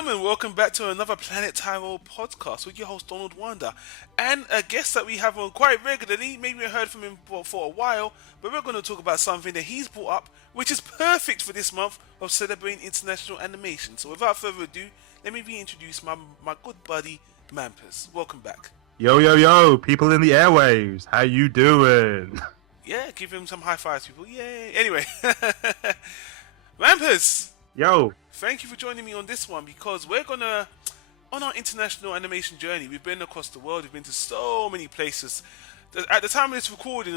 gentlemen, welcome back to another Planet Tyro podcast with your host Donald Wanda, and a guest that we have on quite regularly. Maybe we heard from him for a while, but we're going to talk about something that he's brought up, which is perfect for this month of celebrating international animation. So without further ado, let me reintroduce my good buddy MAMPERS. Welcome back. Yo, yo, yo, people in the airwaves, how you doing? Yeah, give him some high fives, people. Yay! Anyway, MAMPERS, Yo, thank you for joining me on this one because we're gonna, on our international animation journey, we've been across the world, we've been to so many places. At the time of this recording,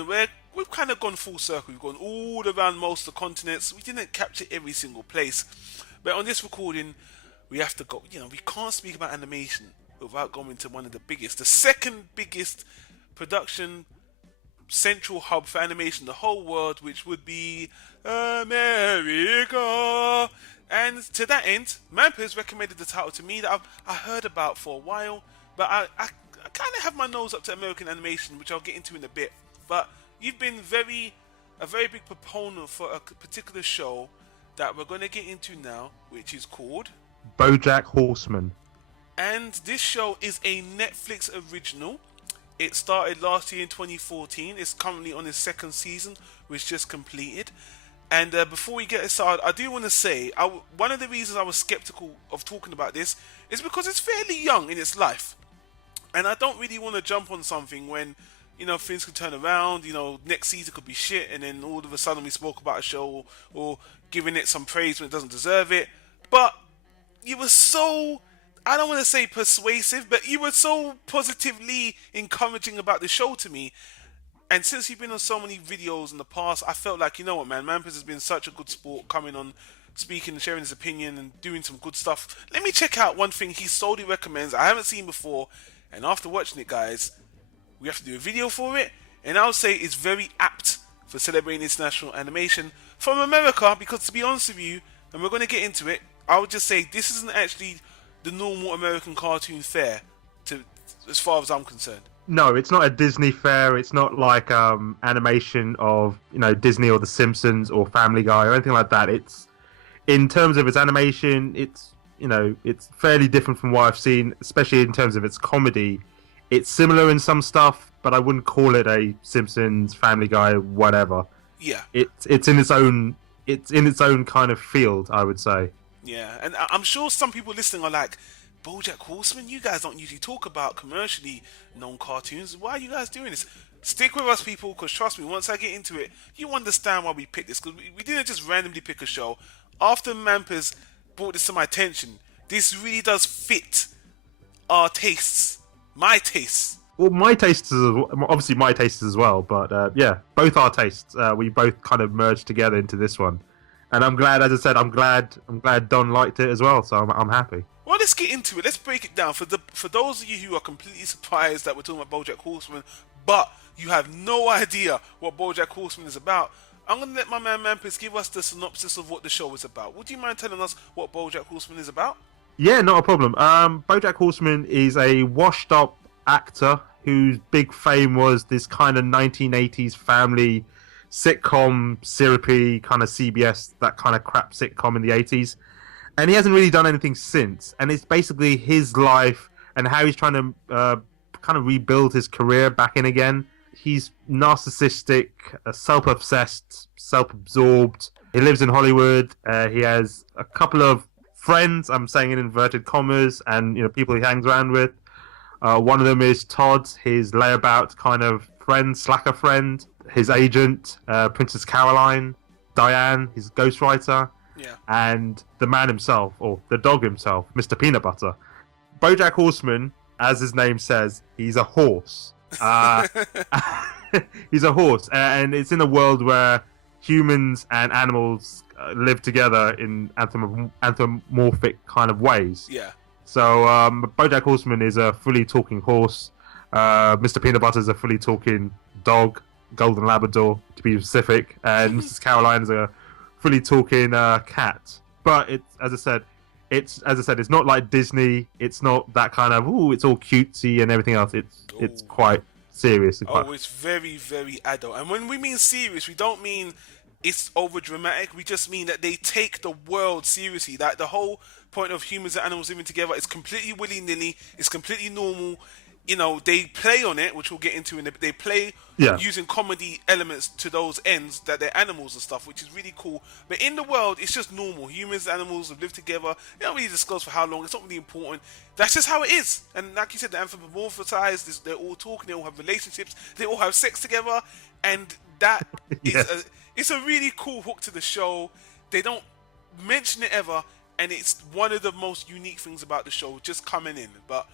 we've kind of gone full circle. We've gone all around most of the continents. We didn't capture every single place, but on this recording, we have to go. We can't speak about animation without going to one of the biggest, the second biggest production central hub for animation in the whole world, which would be America. And to that end, MAMPERS recommended the title to me that I heard about for a while, but I kind of have my nose up to American animation, which I'll get into in a bit. But you've been a very big proponent for a particular show that we're going to get into now, which is called Bojack Horseman. And this show is a Netflix original. It started last year in 2014. It's currently on its second season, which just completed. And before we get started, I do want to say, one of the reasons I was skeptical of talking about this is because it's fairly young in its life. And I don't really want to jump on something when, things could turn around, next season could be shit, and then all of a sudden we spoke about a show or giving it some praise when it doesn't deserve it. But you were so, I don't want to say persuasive, but you were so positively encouraging about the show to me. And since you've been on so many videos in the past, I felt like, you know what, man, MAMPERS has been such a good sport, coming on, speaking and sharing his opinion and doing some good stuff. Let me check out one thing he solely recommends I haven't seen before, and after watching it, guys, we have to do a video for it, and I'll say it's very apt for celebrating international animation from America, because to be honest with you, and we're going to get into it, I would just say this isn't actually the normal American cartoon fare, as far as I'm concerned. No, it's not a Disney fare. It's not like animation of Disney or The Simpsons or Family Guy or anything like that. It's, in terms of its animation, it's fairly different from what I've seen, especially in terms of its comedy. It's similar in some stuff, but I wouldn't call it a Simpsons, Family Guy, whatever. Yeah. It's in its own kind of field, I would say. Yeah, and I'm sure some people listening are like, Bojack Horseman, you guys don't usually talk about commercially known cartoons. Why are you guys doing this? Stick with us, people, because trust me, once I get into it, you understand why we picked this. Because we didn't just randomly pick a show. After MAMPERS brought this to my attention, this really does fit our tastes. My tastes. Well, my tastes obviously my tastes as well, but yeah, both our tastes. We both kind of merged together into this one, and I'm glad. As I said, I'm glad Don liked it as well. So I'm happy. Well, let's get into it. Let's break it down. For those of you who are completely surprised that we're talking about Bojack Horseman, but you have no idea what Bojack Horseman is about, I'm going to let my man MAMPERS give us the synopsis of what the show is about. Would you mind telling us what Bojack Horseman is about? Yeah, not a problem. Bojack Horseman is a washed-up actor whose big fame was this kind of 1980s family sitcom, syrupy kind of CBS, that kind of crap sitcom in the 80s. And he hasn't really done anything since. And it's basically his life and how he's trying to kind of rebuild his career back in again. He's narcissistic, self-obsessed, self-absorbed. He lives in Hollywood. He has a couple of friends, I'm saying in inverted commas, and people he hangs around with. One of them is Todd, his layabout kind of friend, slacker friend. His agent, Princess Caroline. Diane, his ghostwriter. Yeah. And the man himself, or the dog himself, Mr. Peanut Butter. Bojack Horseman, as his name says, he's a horse. He's a horse, and it's in a world where humans and animals live together in anthropomorphic kind of ways. Yeah. So Bojack Horseman is a fully talking horse. Mr. Peanut Butter is a fully talking dog, Golden Labrador to be specific, and Mrs. Caroline is a fully talking cat. But as I said, it's not like Disney. It's not that kind of it's all cutesy and everything else. It's quite serious. It's very, very adult. And when we mean serious, we don't mean it's over dramatic. We just mean that they take the world seriously. That the whole point of humans and animals living together. It's completely willy-nilly. It's completely normal. You know, they play on it, which we'll get into they play Yeah. using comedy elements to those ends, that they're animals and stuff, which is really cool. But in the world, it's just normal. Humans and animals have lived together. They don't really discuss for how long. It's not really important. That's just how it is. And like you said, they're anthropomorphized. They're all talking. They all have relationships. They all have sex together. And that Yeah. it's a really cool hook to the show. They don't mention it ever, and it's one of the most unique things about the show, just coming in. But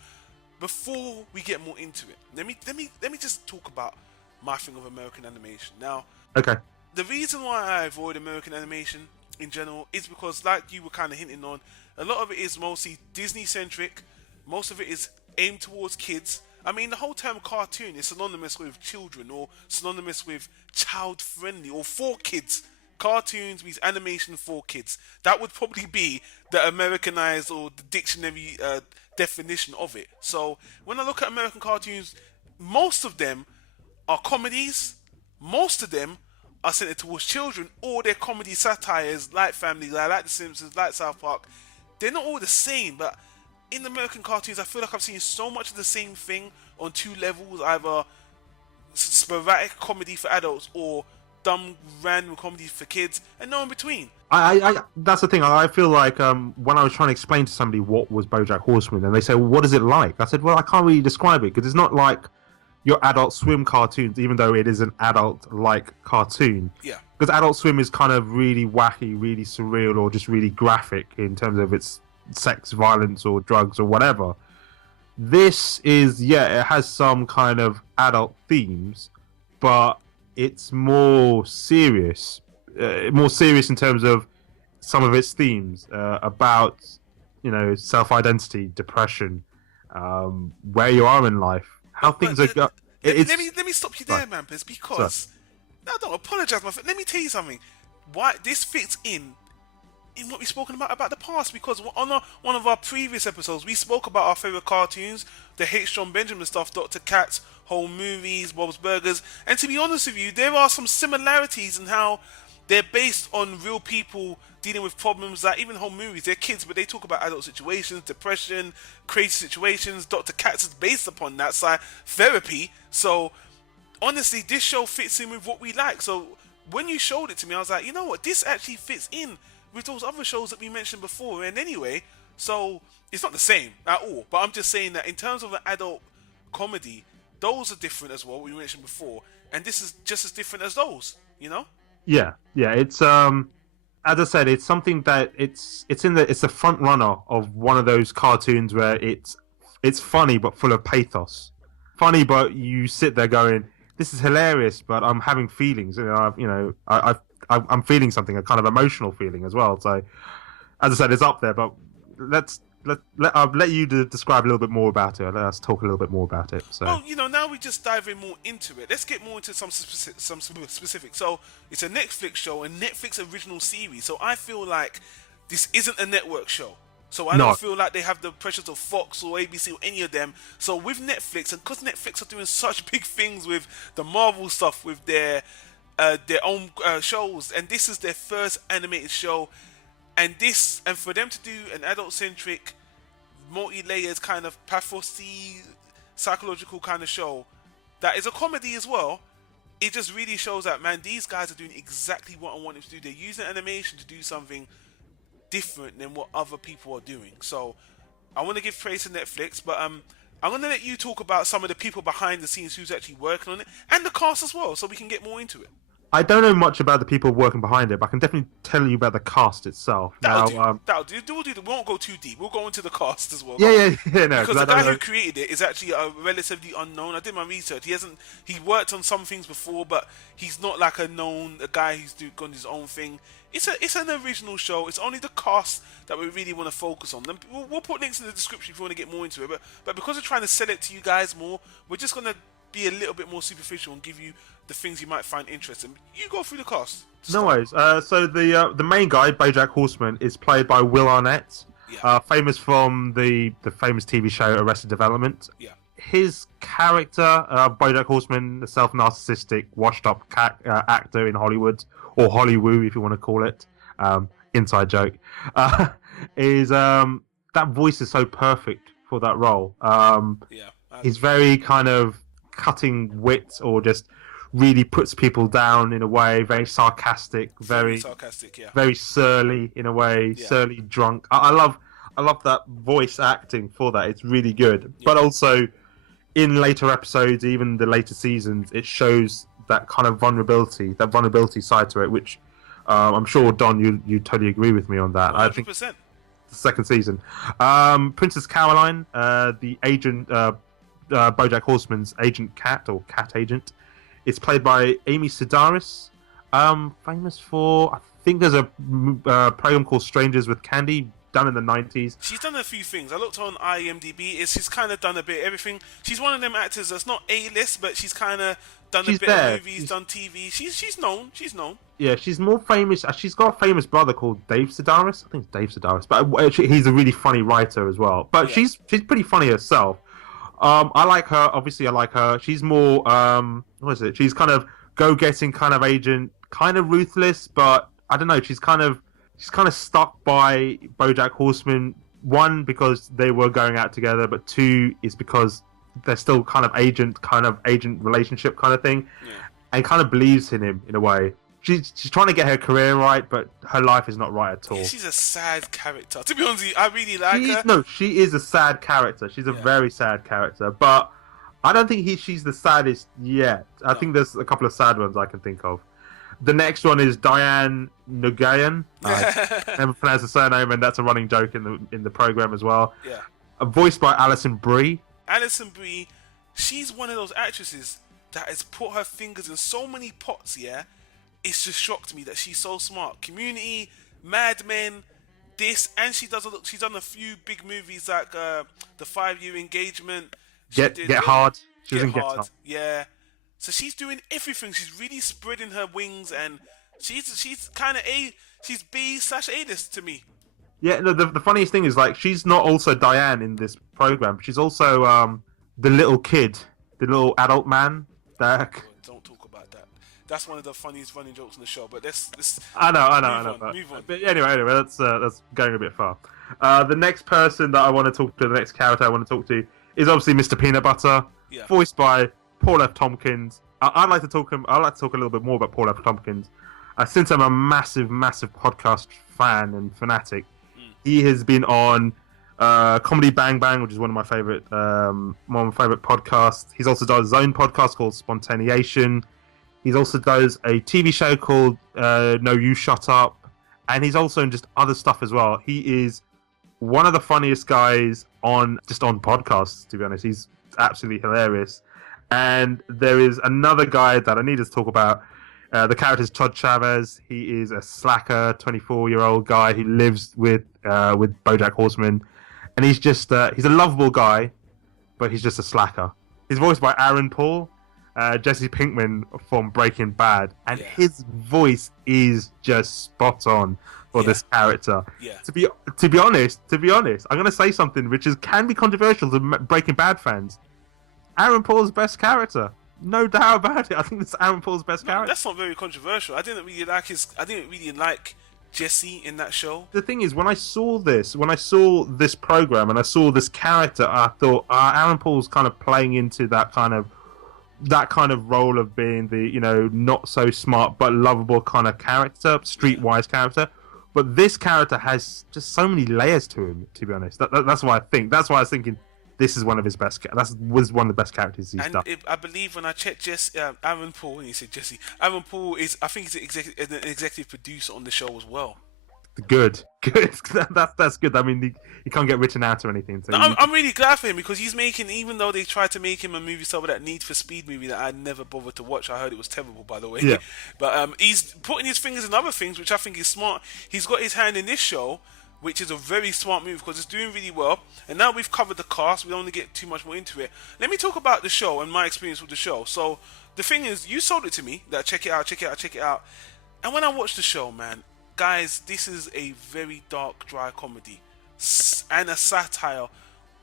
before we get more into it, let me just talk about my thing of American animation. Now, Okay. the reason why I avoid American animation in general is because, like you were kind of hinting on, a lot of it is mostly Disney centric. Most of it is aimed towards kids. I mean, the whole term cartoon is synonymous with children, or synonymous with child friendly, or for kids. Cartoons means animation for kids. That would probably be the Americanized or the dictionary definition of it. So when I look at American cartoons, most of them are comedies. Most of them are centered towards children, or they're comedy satires like Family Guy, like The Simpsons, like South Park. They're not all the same, but in American cartoons, I feel like I've seen so much of the same thing on two levels, either sporadic comedy for adults or dumb random comedy for kids, and no in between. I that's the thing. I feel like when I was trying to explain to somebody what was BoJack Horseman, and they say, well, "What is it like?" I said, "Well, I can't really describe it because it's not like your Adult Swim cartoons, even though it is an adult-like cartoon." Yeah. Because Adult Swim is kind of really wacky, really surreal, or just really graphic in terms of its sex, violence, or drugs, or whatever. This is, yeah, it has some kind of adult themes, but it's more serious in terms of some of its themes about, you know, self-identity, depression, where you are in life, how things are going. Let me stop you there, Right. Mampers, because no, don't apologize, my friend. Let me tell you something. Why this fits in what we've spoken about the past, because on one of our previous episodes we spoke about our favorite cartoons, the H. John Benjamin stuff, Dr. Katz, Home Movies, Bob's Burgers, and to be honest with you, there are some similarities in how they're based on real people dealing with problems. Like even Home Movies, they're kids, but they talk about adult situations, depression, crazy situations. Dr. Katz is based upon that side, therapy. So honestly, this show fits in with what we like. So when you showed it to me, I was like, you know what, this actually fits in with those other shows that we mentioned before. And anyway, so it's not the same at all, but I'm just saying that in terms of an adult comedy, those are different as well, we mentioned before, and this is just as different as those, you know? Yeah. It's as I said, it's something that it's the front runner of one of those cartoons where it's funny but full of pathos. Funny, but you sit there going, "This is hilarious," but I'm having feelings. I'm feeling something, a kind of emotional feeling as well. So, as I said, it's up there. But I'll let you describe a little bit more about it. Let us talk a little bit more about it. So, Well, you know, now we just dive in more into it. Let's get more into some specific. So, it's a Netflix show, a Netflix original series. So, I feel like this isn't a network show. So, I don't feel like they have the pressures of Fox or ABC or any of them. So, with Netflix, and because Netflix are doing such big things with the Marvel stuff, with their own shows, and this is their first animated show, and for them to do an adult-centric, multi-layers kind of pathosy, psychological kind of show that is a comedy as well, it just really shows that, man, these guys are doing exactly what I want them to do. They're using animation to do something different than what other people are doing. So I want to give praise to Netflix, but I'm going to let you talk about some of the people behind the scenes who's actually working on it, and the cast as well, so we can get more into it. I don't know much about the people working behind it, but I can definitely tell you about the cast itself. That'll do. We won't go too deep. We'll go into the cast as well. No, because the guy who created it is actually relatively unknown. I did my research. He worked on some things before, but he's not like a guy who's done his own thing. It's an original show. It's only the cast that we really want to focus on. We'll put links in the description if you want to get more into it. But because we're trying to sell it to you guys more, we're just gonna be a little bit more superficial and give you the things you might find interesting. You go through the cast. No worries. So the main guy, Bojack Horseman, is played by Will Arnett, famous from the famous TV show Arrested Development. Yeah. His character, Bojack Horseman, a self-narcissistic, washed-up actor in Hollywood, or Hollywood if you want to call it, in inside joke, is that voice is so perfect for that role. He's very kind of cutting wit, or just really puts people down in a way, very sarcastic, very surly in a way, surly drunk. I love that voice acting for that. It's really good. But also in later episodes, even the later seasons, it shows that kind of vulnerability side to it, which I'm sure, Don, you totally agree with me on that. 100%. I think the second season, Princess Caroline, the agent, Bojack Horseman's agent cat agent, it's played by Amy Sedaris, famous for, I think there's a program called Strangers with Candy, done in the 90s. She's done a few things. I looked on IMDb. She's kind of done a bit of everything. She's one of them actors that's not A-list, but she's kind of done a bit of movies, done TV. She's known. Yeah, she's more famous. She's got a famous brother called Dave Sedaris. I think it's Dave Sedaris, but he's a really funny writer as well. But she's pretty funny herself. I like her. Obviously, I like her. She's more what is it? She's kind of go-getting kind of agent, kind of ruthless, but I don't know. She's kind of stuck by BoJack Horseman. One, because they were going out together, but two is because they're still kind of agent relationship kind of thing, and kind of believes in him in a way. She's trying to get her career right, but her life is not right at all. Yeah, she's a sad character. To be honest, I really like her. No, she is a sad character. She's a very sad character, but I don't think she's the saddest yet. I think there's a couple of sad ones I can think of. The next one is Diane Nguyen. I never pronounce the surname, and that's a running joke in the program as well. Yeah. Voiced by Alison Brie. Alison Brie, she's one of those actresses that has put her fingers in so many pots. Yeah, it's just shocked me that she's so smart. Community, Mad Men, this, and she's done a few big movies like the 5-Year Engagement. Get Hard. She doesn't Get Hard. Yeah. So she's doing everything. She's really spreading her wings, and she's kind of she's B/A-list to me. Yeah, no, the funniest thing is, like, she's not also Diane in this program. She's also the little kid, the little adult man. Don't talk about that. That's one of the funniest running jokes in the show. But let's I know. Move on. But anyway, that's going a bit far. The next person that I want to talk to, the next character I want to talk to, is obviously Mr. Peanut Butter, voiced by Paul F. Tompkins. I'd like to talk a little bit more about Paul F. Tompkins. Since I'm a massive fan and fanatic, he has been on Comedy Bang Bang, which is one of my favorite podcasts. He's also done his own podcast called Spontaneation. He also does a TV show called No You Shut Up, and he's also in just other stuff as well. He is one of the funniest guys on podcasts, to be honest. He's absolutely hilarious. And there is another guy that I need to talk about. The character is Todd Chavez. He is a slacker, 24-year-old guy who lives with BoJack Horseman, and he's a lovable guy, but he's just a slacker. He's voiced by Aaron Paul, Jesse Pinkman from Breaking Bad, and his voice is just spot on for this character. Yeah. To be honest, I'm going to say something which can be controversial to Breaking Bad fans. Aaron Paul's best character. No doubt about it. I think this is Aaron Paul's best character. That's not very controversial. I didn't really like Jesse in that show. The thing is, when I saw this program and I saw this character, I thought Aaron Paul's kind of playing into that kind of role of being the not so smart but lovable kind of character, streetwise character. But this character has just so many layers to him. To be honest, that's what I think. That's why I was thinking. This is one of his best. Was one of the best characters he's done. I believe when I checked Aaron Paul, when you said Jesse, Aaron Paul is, I think he's an executive producer on the show as well. Good. That's good. I mean, he can't get written out or anything. So I'm really glad for him, because he's making, even though they tried to make him a movie star with that Need for Speed movie that I never bothered to watch. I heard it was terrible, by the way. Yeah. But he's putting his fingers in other things, which I think is smart. He's got his hand in this show, which is a very smart move, because it's doing really well. And now we've covered the cast, we don't want to get too much more into it. Let me talk about the show and my experience with the show. So the thing is, you sold it to me, that check it out. And when I watched the show, man, guys, this is a very dark, dry comedy and a satire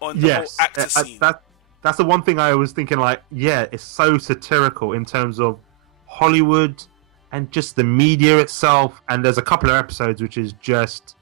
on the whole actor scene. That's the one thing I was thinking, like, it's so satirical in terms of Hollywood and just the media itself. And there's a couple of episodes which is just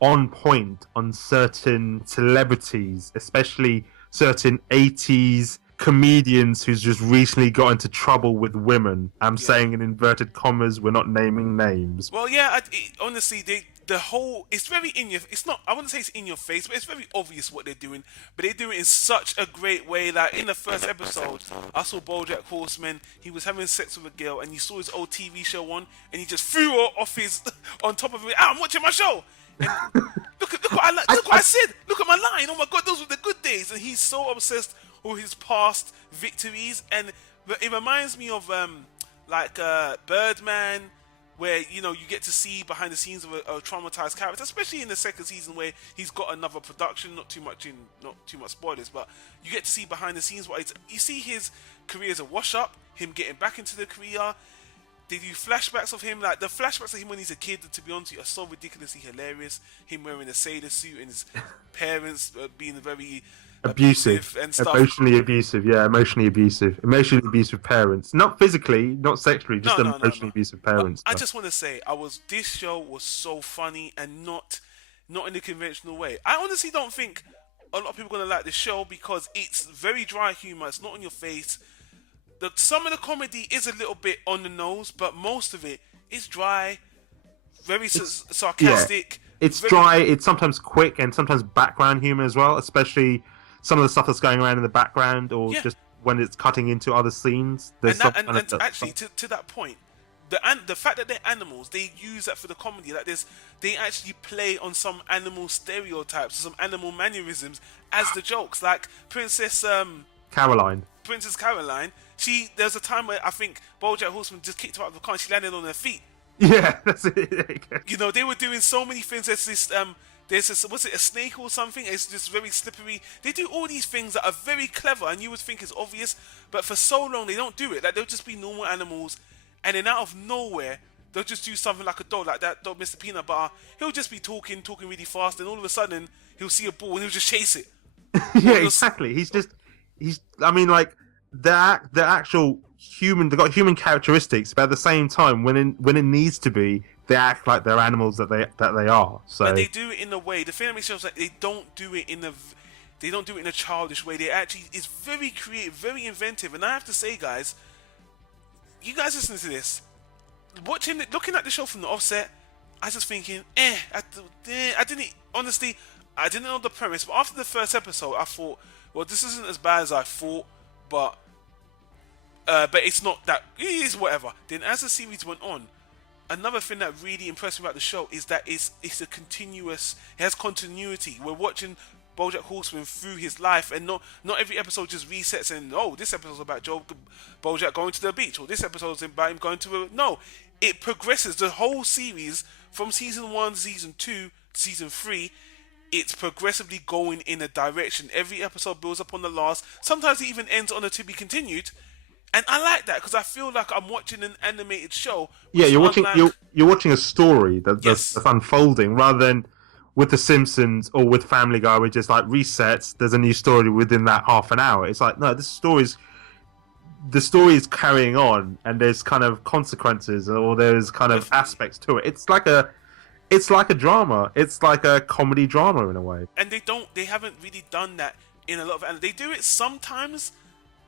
on point on certain celebrities, especially certain 80s comedians who's just recently got into trouble with women. I'm saying in inverted commas, we're not naming names. Well, yeah, honestly, the whole, it's very in your, it's not, I wouldn't say it's in your face, but it's very obvious what they're doing. But they do it in such a great way that in the first episode, I saw Bojack Horseman, he was having sex with a girl, and he saw his old TV show on, and he just threw her off his, on top of it, I'm watching my show! And look what I said! Look at my line! Oh my god, those were the good days! And he's so obsessed with his past victories, and it reminds me of Birdman, where you get to see behind the scenes of a traumatized character, especially in the second season where he's got another production. Not too much spoilers, but you get to see behind the scenes what you see his career as a wash up, him getting back into the career. They do flashbacks of him, like the flashbacks of him when he's a kid, to be honest, are so ridiculously hilarious. Him wearing a sailor suit and his parents being very abusive and stuff. Emotionally abusive parents. Not physically, not sexually, just emotionally abusive parents. I just want to say, this show was so funny and not in a conventional way. I honestly don't think a lot of people are going to like this show because it's very dry humor. It's not in your face. Some of the comedy is a little bit on the nose, but most of it is dry, very sarcastic. Yeah. It's dry, it's sometimes quick, and sometimes background humor as well, especially some of the stuff that's going around in the background, or just when it's cutting into other scenes. Actually, to that point, the fact that they're animals, they use that for the comedy. Like they actually play on some animal stereotypes, some animal mannerisms as the jokes. Like Princess Caroline. There's a time where I think Bojack Horseman just kicked her out of the car and she landed on her feet. Yeah, that's it. They were doing so many things. There's this, was it a snake or something? It's just very slippery. They do all these things that are very clever and you would think it's obvious, but for so long they don't do it. Like they'll just be normal animals, and then out of nowhere they'll just do something like a dog, like that dog Mr. Peanut Butter. He'll just be talking really fast, and all of a sudden he'll see a ball and he'll just chase it. Yeah, exactly. I mean, like the actual human, they've got human characteristics, but at the same time, when it needs to be, they act like they're animals that they are. So, but they do it in a way. The thing that makes it like they don't do it in a childish way. It's very creative, very inventive. And I have to say, guys, you guys listen to this, looking at the show from the offset, I was just thinking, I didn't know the premise, but after the first episode, I thought, well, this isn't as bad as I thought, but it's not that. It is whatever. Then as the series went on, another thing that really impressed me about the show is that it's it has continuity. We're watching Bojack Horseman through his life, and not every episode just resets and this episode's about Bojack going to the beach, or this episode's about him going to no. It progresses. The whole series from season 1, season 2, season 3. It's progressively going in a direction. Every episode builds up on the last. Sometimes it even ends on a to be continued. And I like that because I feel like I'm watching an animated show. Yeah, you're watching a story that's unfolding, rather than with The Simpsons or with Family Guy, where it just like resets. There's a new story within that half an hour. It's like, no, the story is carrying on, and there's kind of consequences, or there's kind of aspects to it. It's like a drama. It's like a comedy drama in a way. And they haven't really done that in a lot of. And they do it sometimes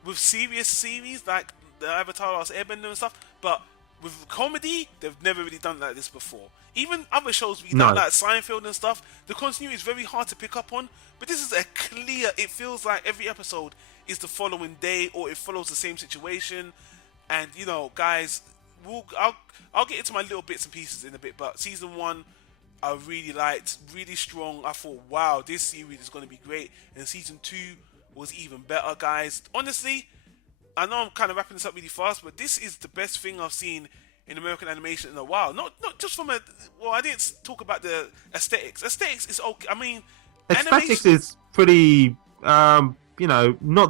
with serious series like the Avatar: Last Airbender and stuff. But with comedy, they've never really done like this before. Even other shows we've done like Seinfeld and stuff, the continuity is very hard to pick up on. But this is it feels like every episode is the following day, or it follows the same situation. And guys, I'll get into my little bits and pieces in a bit, but season 1 I really liked, really strong. I thought, wow, this series is going to be great. And season 2 was even better, guys. Honestly, I know I'm kind of wrapping this up really fast, but this is the best thing I've seen in American animation in a while. Not just from I didn't talk about the aesthetics. Aesthetics is okay. I mean, aesthetics is pretty, not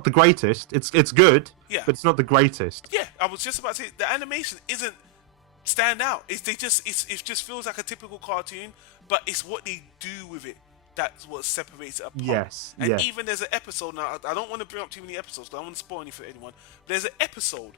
the greatest. It's good, but it's not the greatest. Yeah, I was just about to say, the animation isn't stand out. It just feels like a typical cartoon, but it's what they do with it that's what separates it apart. Yes. And even there's an episode now. I don't want to bring up too many episodes because I don't want to spoil anything for anyone. There's an episode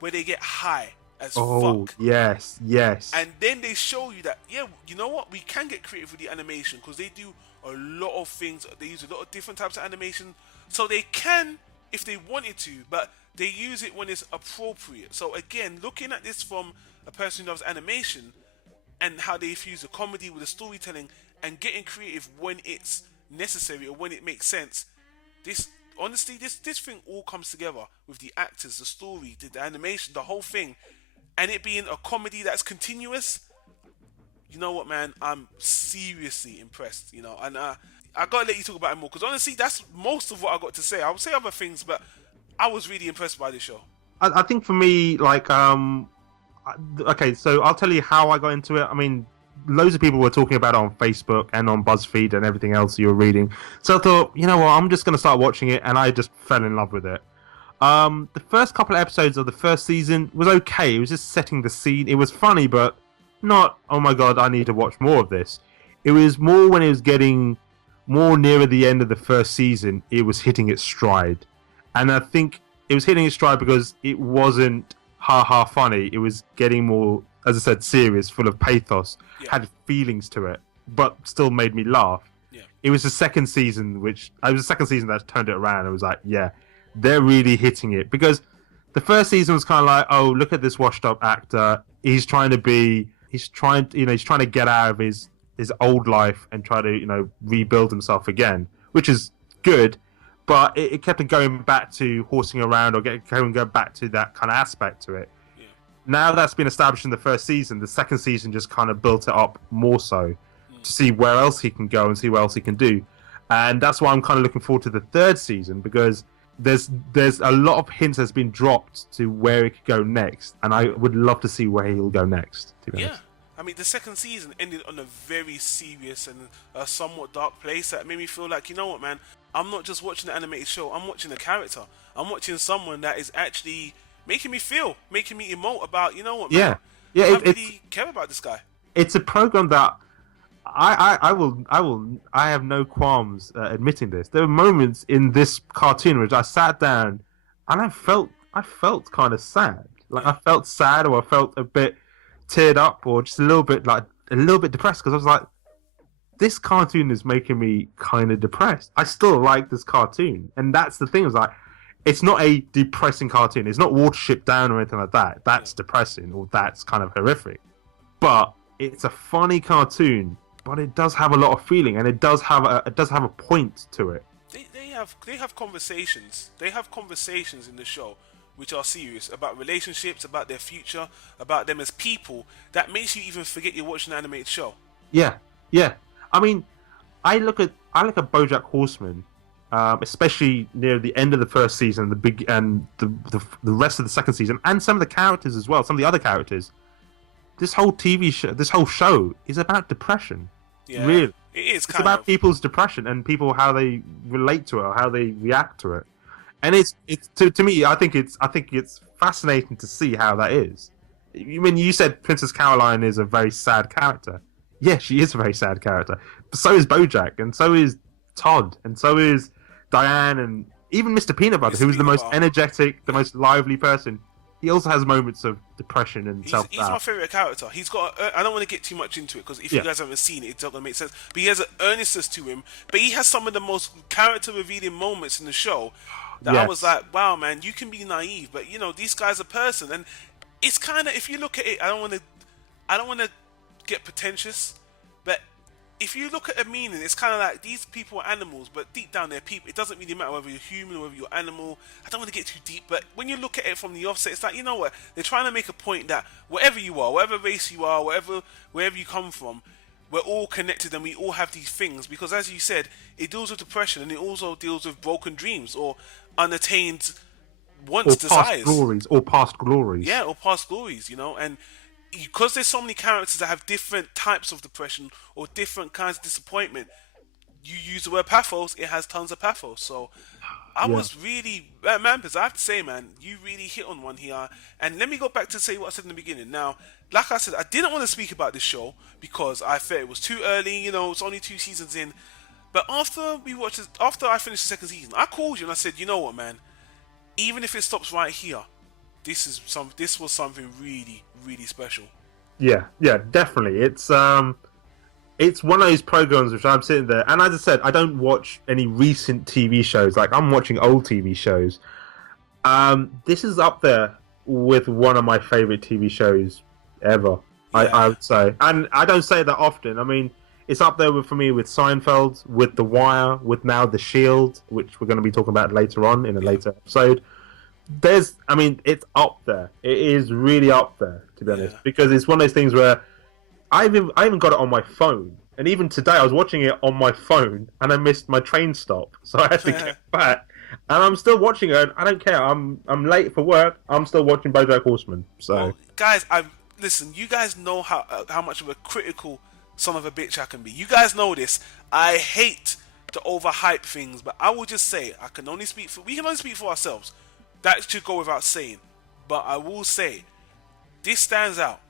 where they get high as Oh, fuck. yes, yes. And then they show you that, yeah, you know what, we can get creative with the animation because they do a lot of things. They use a lot of different types of animation, so they can if they wanted to, but they use it when it's appropriate. So again, looking at this from a person who loves animation and how they fuse the comedy with the storytelling and getting creative when it's necessary or when it makes sense. This honestly, this thing all comes together with the actors, the story, the animation, the whole thing, and it being a comedy that's continuous. You know what, man? I'm seriously impressed. And I gotta let you talk about it more because honestly, that's most of what I got to say. I would say other things, but I was really impressed by this show. I think for me, like, okay, so I'll tell you how I got into it. I mean, loads of people were talking about it on Facebook and on BuzzFeed and everything else you were reading. So I thought, you know what, I'm just going to start watching it, and I just fell in love with it. The first couple of episodes of the first season was okay. It was just setting the scene. It was funny, but not, oh my god, I need to watch more of this. It was more when it was getting more nearer the end of the first season, it was hitting its stride. And I think it was hitting its stride because it wasn't ha funny. It was getting more, as I said, serious, full of pathos, had feelings to it, but still made me laugh. Yeah. It was the second season that turned it around. I was like, yeah, they're really hitting it, because the first season was kind of like, oh, look at this washed up actor. He's trying to get out of his old life and try to, rebuild himself again, which is good. But it kept on going back to horsing around or going back to that kind of aspect to it. Yeah. Now that's been established in the first season, the second season just kind of built it up more so to see where else he can go and see what else he can do. And that's why I'm kind of looking forward to the third season, because there's a lot of hints that's been dropped to where it could go next. And I would love to see where he'll go next, to be honest. I mean, the second season ended on a very serious and a somewhat dark place that made me feel like, you know what, man, I'm not just watching an animated show, I'm watching a character. I'm watching someone that is actually making me feel, making me emote about, you know what, man, I really care about this guy. It's a program that I have no qualms admitting this. There were moments in this cartoon which I sat down and I felt kind of sad. Like, I felt sad, or I felt a bit teared up, or just a little bit depressed, because I was like, this cartoon is making me kind of depressed. I still like this cartoon, and that's the thing. Is like, it's not a depressing cartoon. It's not Watership Down or anything like that. That's depressing, or that's kind of horrific. But it's a funny cartoon, but it does have a lot of feeling, and it does have a point to it. They have conversations. They have conversations in the show which are serious about relationships, about their future, about them as people. That makes you even forget you're watching an animated show. Yeah. I mean, I look at BoJack Horseman, especially near the end of the first season, the rest of the second season, and some of the characters as well, some of the other characters. This whole show is about depression. Yeah, really, it is. It's about people's depression and people, how they relate to it, or how they react to it. And it's to me, I think it's fascinating to see how that is. I mean, you said Princess Caroline is a very sad character. Yeah, she is a very sad character. But so is Bojack, and so is Todd, and so is Diane, and even Mr. Peanut Butter, who is the most energetic, the most lively person. He also has moments of depression and self-doubt. He's my favorite character. He's got. I don't want to get too much into it, because if you guys haven't seen it, it's not going to make sense. But he has an earnestness to him. But he has some of the most character-revealing moments in the show that I was like, wow, man, you can be naive, but this guy's a person. And it's kind of, if you look at it, I don't want to get pretentious, but if you look at a meaning, it's kind of like these people are animals, but deep down they're people. It doesn't really matter whether you're human or whether you're animal. I don't want to get too deep, but when you look at it from the offset, it's like, you know what? They're trying to make a point that whatever you are, whatever race you are, wherever you come from, we're all connected and we all have these things. Because as you said, it deals with depression, and it also deals with broken dreams or unattained wants, desires. Past glories. Yeah, or past glories, and because there's so many characters that have different types of depression or different kinds of disappointment, you use the word pathos, it has tons of pathos. So I was really, Mampers, I have to say, man, you really hit on one here. And let me go back to say what I said in the beginning. Now, like I said, I didn't want to speak about this show because I felt it was too early, it's only 2 seasons in. But after I finished the second season, I called you and I said, you know what, man, even if it stops right here, this was something really, really special. Yeah, definitely. It's one of those programs which I'm sitting there, and as I said, I don't watch any recent TV shows. Like, I'm watching old TV shows. This is up there with one of my favorite TV shows ever. Yeah. I would say, and I don't say that often. I mean, it's up there for me with Seinfeld, with The Wire, with now The Shield, which we're going to be talking about later on in a later episode. It's up there. It is really up there, to be honest, because it's one of those things where I even got it on my phone, and even today I was watching it on my phone, and I missed my train stop, so I had to get back, and I'm still watching it. And I don't care. I'm late for work. I'm still watching BoJack Horseman. So, well, guys, listen. You guys know how much of a critical son of a bitch I can be. You guys know this. I hate to overhype things, but I will just say we can only speak for ourselves. That should go without saying. But I will say, this stands out.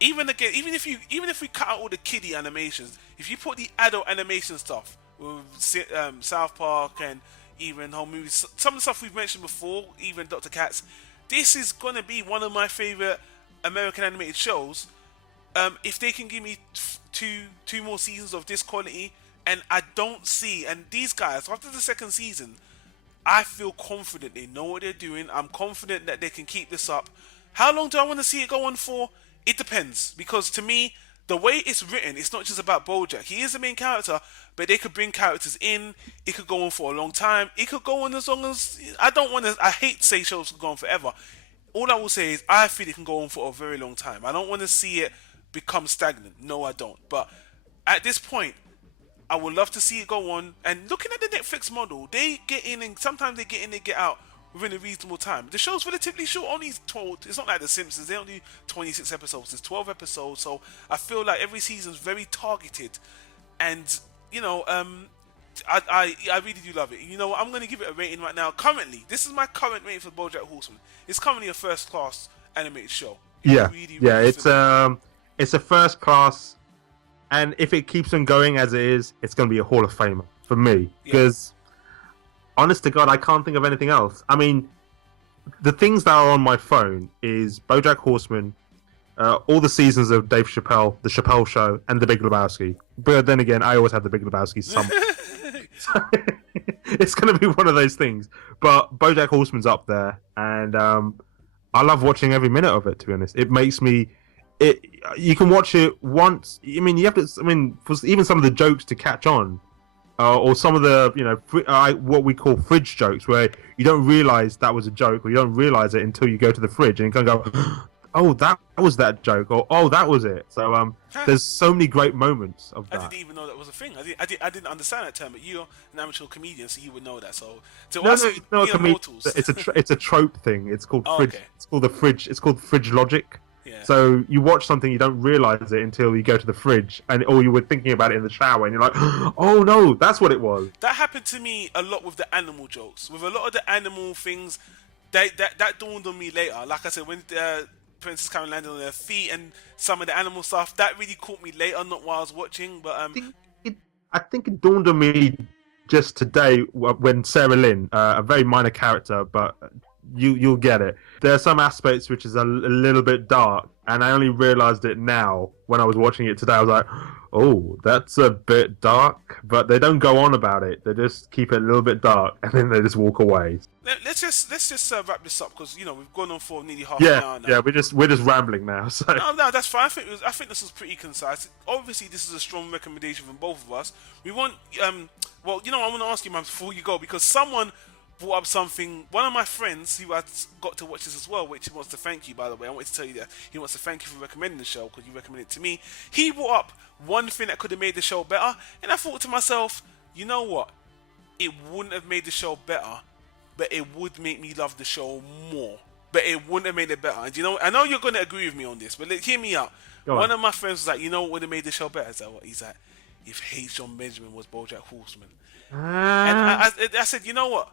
Even if we cut out all the kiddie animations, if you put the adult animation stuff with South Park and even home movies, some of the stuff we've mentioned before, even Dr. Katz, this is gonna be one of my favorite American animated shows. If they can give me two more seasons of this quality, and I don't see, and these guys after the second season, I feel confident they know what they're doing. I'm confident that they can keep this up. How long do I want to see it go on for? It depends, because to me, the way it's written, it's not just about Bojack. He is the main character, but they could bring characters in. It could go on for a long time. It could go on as long as I hate to say shows could go on forever. All I will say is I feel it can go on for a very long time. I don't want to see it become stagnant. No, I don't. But at this point, I would love to see it go on. And looking at the Netflix model, they get in and sometimes they get in and get out within a reasonable time. The show's relatively short, only 12. It's not like The Simpsons, they don't do 26 episodes, it's 12 episodes. So I feel like every season's very targeted. And, I really do love it. You know what, I'm going to give it a rating right now. Currently, this is my current rating for BoJack Horseman. It's currently a first class animated show. It's a first class, and if it keeps on going as it is, it's going to be a Hall of Famer for me. Because honest to God, I can't think of anything else. I mean, the things that are on my phone is BoJack Horseman, all the seasons of Dave Chappelle, The Chappelle Show, and The Big Lebowski. But then again, I always have The Big Lebowski somewhere. So, it's going to be one of those things. But BoJack Horseman's up there, and I love watching every minute of it, to be honest. It makes me... you can watch it once. I mean, you have to... I mean, for even some of the jokes to catch on, or some of the, what we call fridge jokes, where you don't realise that was a joke, or you don't realise it until you go to the fridge and you can go, oh, that was that joke, or oh, that was it. So there's so many great moments of that. I didn't even know that was a thing. I didn't understand that term, but you're an amateur comedian, so you would know that. So it's a trope thing. It's called fridge. Okay. It's called the fridge. It's called fridge logic. Yeah. So you watch something, you don't realise it until you go to the fridge, or you were thinking about it in the shower, and you're like, oh no, that's what it was. That happened to me a lot with the animal jokes. With a lot of the animal things, that dawned on me later. Like I said, when Princess Karen landed on her feet and some of the animal stuff, that really caught me later, not while I was watching. But I think it dawned on me just today when Sarah Lynn, a very minor character, but you'll get it. There are some aspects which is a little bit dark, and I only realised it now when I was watching it today. I was like, oh, that's a bit dark, but they don't go on about it. They just keep it a little bit dark, and then they just walk away. Let's just wrap this up, because we've gone on for nearly half an hour now. Yeah, we're just rambling now. So no, that's fine. I think this was pretty concise. Obviously, this is a strong recommendation from both of us. We want I want to ask you, man, before you go, because someone brought up something. One of my friends who has got to watch this as well, which he wants to thank you, by the way. I wanted to tell you that he wants to thank you for recommending the show, because you recommended it to me. He brought up one thing that could have made the show better, and I thought to myself, you know what? It wouldn't have made the show better, but it would make me love the show more. But it wouldn't have made it better. And I know you're going to agree with me on this, but hear me out. One of my friends was like, you know what would have made the show better? I said, what? He's like, if H. John Benjamin was Bojack Horseman. And I said, you know what?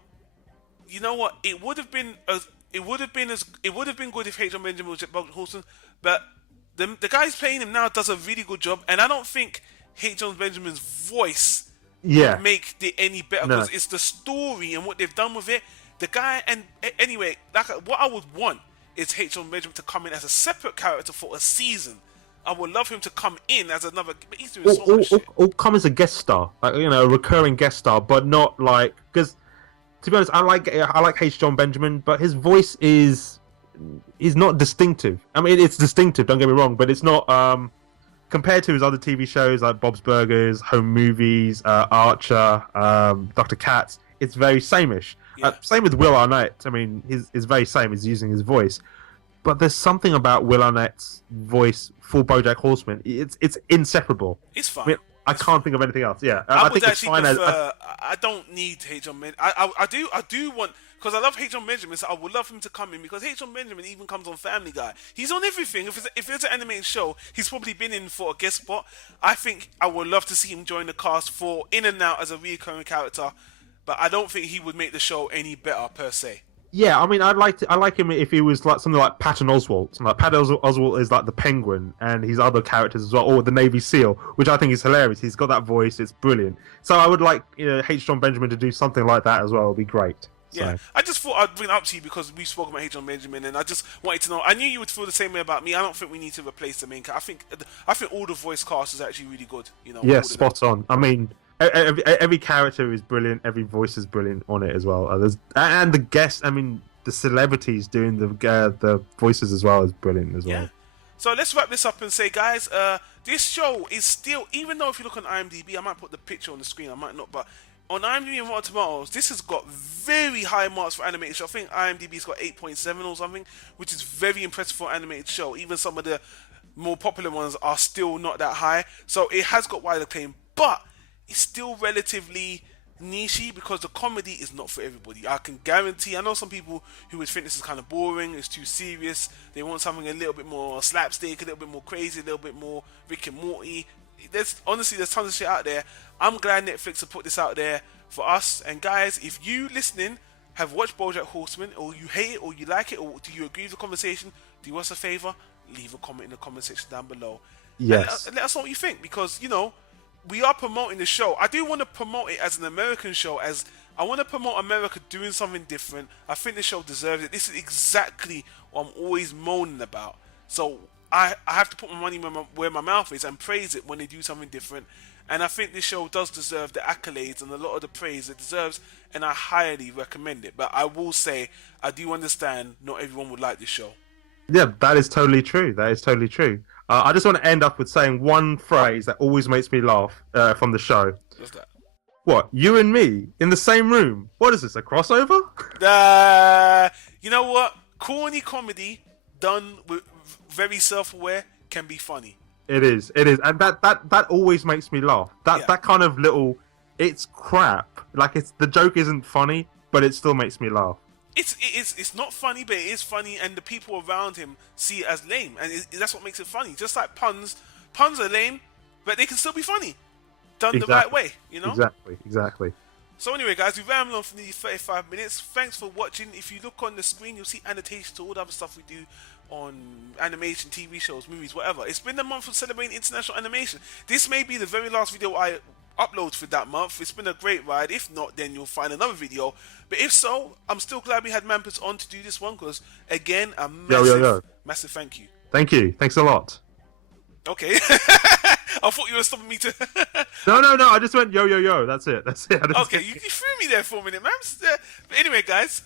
It would have been good if H. John Benjamin was Bojack Horseman, but the guy who's playing him now does a really good job, and I don't think H. John Benjamin's voice would make it any better, because it's the story and what they've done with it. The guy, and anyway, what I would want is H. John Benjamin to come in as a separate character for a season. I would love him to come in as another. But he's doing so much shit. Or come as a guest star, like, you know, a recurring guest star, but not like, because to be honest, I like H. John Benjamin, but his voice is not distinctive. I mean, it's distinctive. Don't get me wrong, but it's not compared to his other TV shows like Bob's Burgers, Home Movies, Archer, Dr. Katz. It's very sameish. Yeah. Same with Will Arnett. I mean, his very same. He's using his voice. But there's something about Will Arnett's voice for Bojack Horseman. It's inseparable. It's fine. I mean, I can't think of anything else. Yeah, I would think it's fine. prefer, I don't need H. John Benjamin. I do want, because I love H. John Benjamin, so I would love him to come in, because H. John Benjamin even comes on Family Guy. He's on everything. If it's an animated show, he's probably been in for a guest spot. I think I would love to see him join the cast for in and out as a recurring character, but I don't think he would make the show any better per se. Yeah, I mean, I like him if he was like something like Patton Oswalt. Like Patton Oswalt is like the Penguin, and his other characters as well, or the Navy SEAL, which I think is hilarious. He's got that voice; it's brilliant. So I would like, you know, H. John Benjamin to do something like that as well. It'd be great. Yeah, So. I just thought I'd bring it up to you because we spoke about H. John Benjamin, and I just wanted to know. I knew you would feel the same way about me. I don't think we need to replace the main character. I think all the voice cast is actually really good. You know. Yeah, spot on. I mean, every character is brilliant. Every voice is brilliant on it as well. And the guests. I mean, the celebrities doing the voices as well is brilliant as well. Yeah. So let's wrap this up and say, guys, this show is still, even though if you look on IMDb, I might put the picture on the screen, I might not, but on IMDb and Rotten Tomatoes, this has got very high marks for animated show. I think IMDb's got 8.7 or something, which is very impressive for an animated show. Even some of the more popular ones are still not that high. So it has got wide acclaim, but it's still relatively niche because the comedy is not for everybody. I can guarantee, I know some people who would think this is kind of boring, it's too serious, they want something a little bit more slapstick, a little bit more crazy, a little bit more Rick and Morty. There's tons of shit out there. I'm glad Netflix have put this out there for us. And guys, if you listening have watched BoJack Horseman, or you hate it, or you like it, or do you agree with the conversation, do us a favor, leave a comment in the comment section down below. Yes. And let us know what you think, because, you know, we are promoting the show. I do want to promote it as an American show, as I want to promote America doing something different. I think the show deserves it. This is exactly what I'm always moaning about. So I have to put my money where my mouth is and praise it when they do something different. And I think this show does deserve the accolades and a lot of the praise it deserves, and I highly recommend it. But I will say, I do understand not everyone would like this show. Yeah, that is totally true. That is totally true. I just want to end up with saying one phrase that always makes me laugh from the show. What's that? What? You and me in the same room? What is this, a crossover? You know what? Corny comedy done with very self-aware can be funny. It is, and that always makes me laugh. That kind of little, it's crap. Like, the joke isn't funny, but it still makes me laugh. It's not funny, but it is funny, and the people around him see it as lame, and that's what makes it funny. Just like puns are lame, but they can still be funny, done the right way, you know? Exactly. So anyway, guys, we rambled on for nearly 35 minutes. Thanks for watching. If you look on the screen, you'll see annotations to all the other stuff we do on animation, TV shows, movies, whatever. It's been the month of celebrating international animation. This may be the very last video I upload for that month. It's been a great ride. If not, then you'll find another video. But if so, I'm still glad we had Mampers on to do this one, because again, a massive thank you. Thank you. Thanks a lot. Okay. I thought you were stopping me to... No. I just went yo. That's it. Okay, you threw me there for a minute, man. But anyway, guys,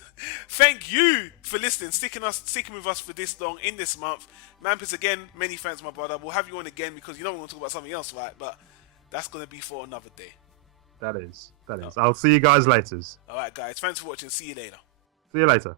thank you for listening, sticking with us for this long in this month. Mampers, again, many thanks, my brother. We'll have you on again because you know we're going to talk about something else, right? But that's going to be for another day. That is. I'll see you guys later. All right, guys. Thanks for watching. See you later. See you later.